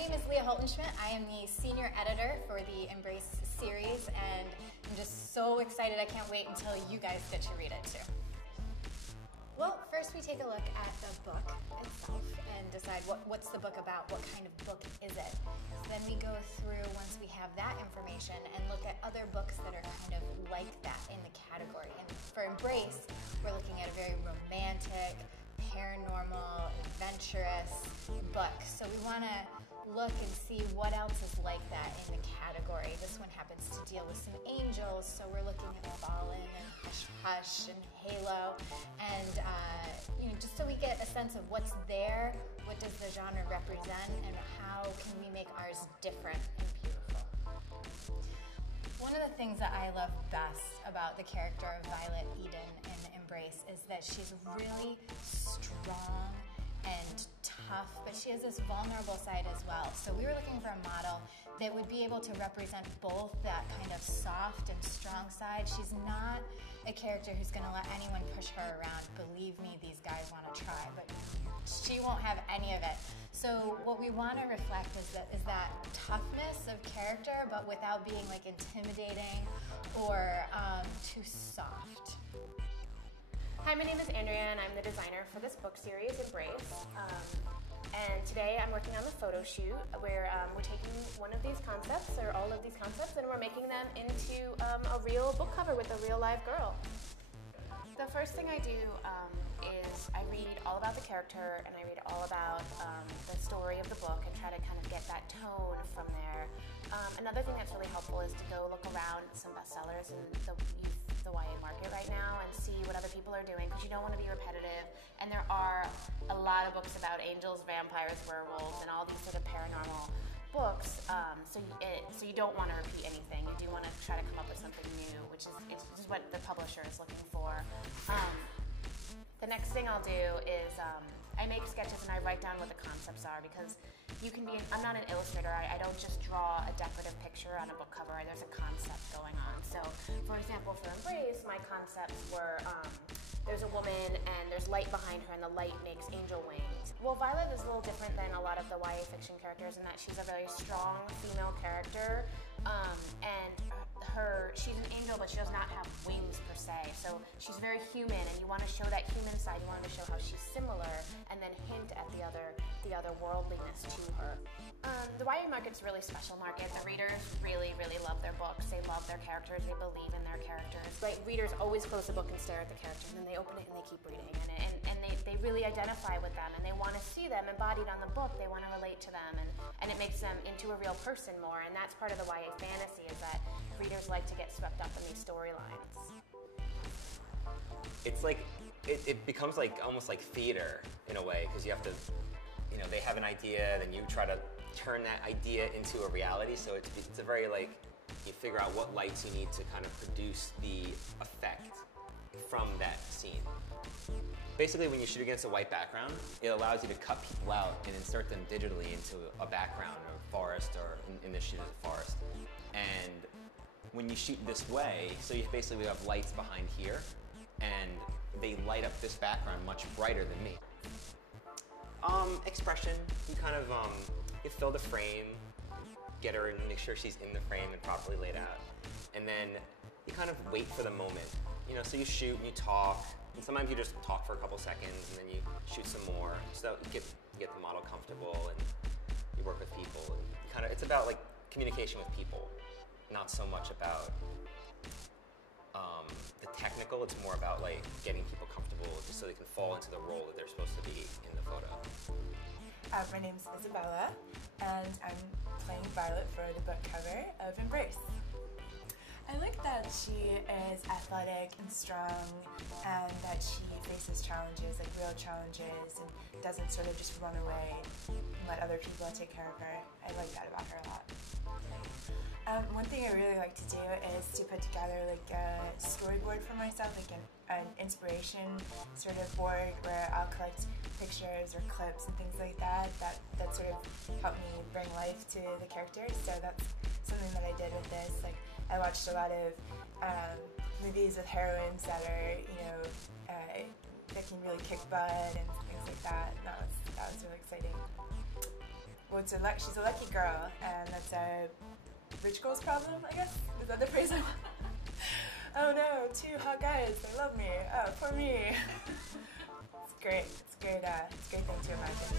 name is Leah Holtenschmidt. I am the senior editor for the Embrace series, and I'm just so excited. I can't wait until you guys get to read it too. Well, first we take a look at the book itself and decide what's the book about, what kind of book is it. Then we go through, once we have that information, and look at other books that are kind of like that in the category. And for Embrace, we're looking at a very romantic, paranormal, adventurous book. So we want to look and see what else is like that in the category. This one happens to deal with some angels, so we're looking at Fallen and Hush Hush and Halo, and just so we get a sense of what's there, what does the genre represent, and how can we make ours different and beautiful. One of the things that I love best about the character of Violet Eden in Embrace is that she's really strong and tough, but she has this vulnerable side as well. So we were looking for a model that would be able to represent both that kind of soft and strong side. She's not a character who's going to let anyone push her around. Believe me, these guys want to try, but she won't have any of it. So what we want to reflect is that toughness of character, but without being like intimidating or too soft. Hi, my name is Andrea, and I'm the designer for this book series, Embrace. And today I'm working on the photo shoot where we're taking one of these concepts, or all of these concepts, and we're making them into a real book cover with a real live girl. The first thing I do is I read all about the character, and I read all about the story of the book and try to kind of get that tone from there. Another thing that's really helpful is to go look around at some bestsellers in the YA market right now and see what other people are doing, because you don't want to be repetitive, and there are a lot of books about angels, vampires, werewolves, and all these sort of paranormal books, so you don't want to repeat anything. You do want to try to come up with something new, which is what the publisher is looking for. The next thing I'll do is I make sketches and I write down what the concepts are, because I'm not an illustrator. I don't just draw a decorative picture on a book cover. There's a concept going on. So, for example, for Embrace, my concepts were there's a woman and there's light behind her, and the light makes angel wings. Well, Violet is a little different than a lot of the YA fiction characters in that she's a very strong female character, and she's an angel, but she does not have wings per se. So she's very human, and you want to show that human side. You want to show how she's similar, and then hint at the other worldliness to her. The YA market's a really special market. The readers really, really love their books. They love their characters. They believe in their characters. Like, readers always close the book and stare at the characters, and then they open it and they keep reading, and they really identify with them, and they want to see them embodied on the book. They want to relate to them, and it makes them into a real person more. And that's part of the YA fantasy, is that readers like to get swept up in these storylines. It's like it becomes like almost like theater in a way, because you have to, they have an idea, then you try to turn that idea into a reality. So it's a very, like, you figure out what lights you need to kind of produce the effect from that scene. Basically, when you shoot against a white background, it allows you to cut people out and insert them digitally into a background or a forest, or in this shoot is a forest. And when you shoot this way, so you basically have lights behind here, and they light up this background much brighter than me. Expression, you kind of, you fill the frame, get her and make sure she's in the frame and properly laid out. And then you kind of wait for the moment. So you shoot and you talk, and sometimes you just talk for a couple seconds, and then you shoot some more, so you get the model comfortable, and you work with people. And it's about like communication with people, not so much about the technical. It's more about like getting people comfortable, just so they can fall into the role that they're supposed to be in the photo. My name's Isabella, and I'm playing Violet for the book cover of Embrace. I like that she is athletic and strong, and that she faces challenges, like real challenges, and doesn't sort of just run away and let other people take care of her. I like that about her a lot. One thing I really like to do is to put together like a storyboard for myself, like an inspiration sort of board where I'll collect pictures or clips and things like that sort of help me bring life to the characters. So that's something that I did with this. Like, I watched a lot of movies with heroines that are, that can really kick butt and things like that. And that was really exciting. well, she's a lucky girl, and that's a rich girl's problem, I guess? Is that the phrase I want? Oh no, 2 hot guys, they love me. Oh, poor me. It's great. It's great. It's a great thing to imagine.